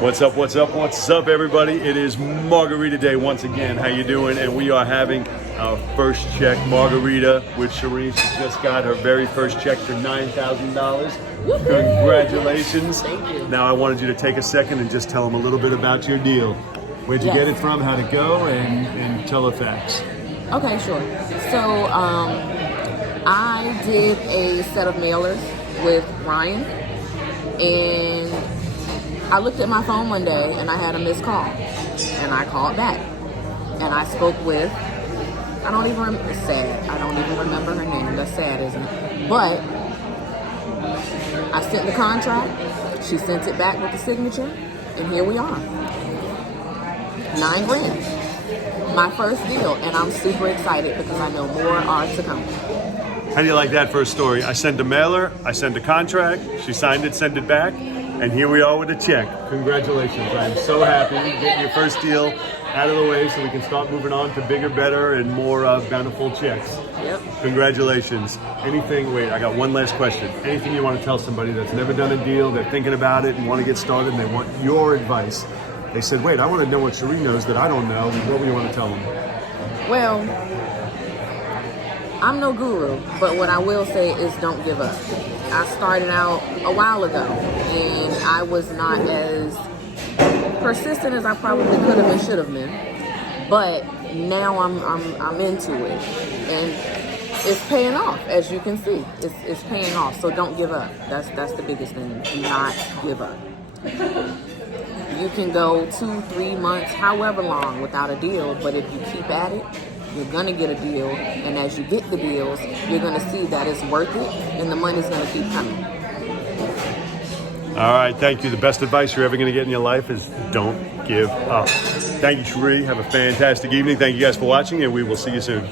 What's up, what's up, what's up, everybody? It is Margarita Day once again. How you doing? And we are having our first check margarita with Cherie. She just got her very first check for $9,000. Congratulations. Thank you. Now I wanted you to take a second and just tell them a little bit about your deal. Where'd you get it from, how'd it go, and tell the facts. Okay, sure. So I did a set of mailers with Ryan, and I looked at my phone one day and I had a missed call, and I called back, and I spoke with, I don't even remember her name. That's sad, isn't it? But I sent the contract, she sent it back with the signature, and here we are. $9,000. My first deal, and I'm super excited because I know more are to come. How do you like that first story? I sent a mailer, I sent a contract, she signed it, sent it back, and here we are with a check. Congratulations. I'm so happy getting your first deal out of the way so we can start moving on to bigger, better, and more bountiful checks. Yep. Congratulations. Wait, I got one last question. Anything you want to tell somebody that's never done a deal, they're thinking about it and want to get started, and they want your advice? They said, wait, I want to know what Cherie knows that I don't know. What do you want to tell them? Well, I'm no guru, but what I will say is don't give up. I started out a while ago, and I was not as persistent as I probably could have and should have been. But now I'm into it, and it's paying off, as you can see. It's paying off. So don't give up. That's the biggest thing. Do not give up. You can go 2-3 months, however long, without a deal, but if you keep at it, you're gonna get a deal, and as you get the deals, you're gonna see that it's worth it, and the money's gonna keep coming. All right, thank you. The best advice you're ever gonna get in your life is don't give up. Thank you, Cherie. Have a fantastic evening. Thank you guys for watching, and we will see you soon.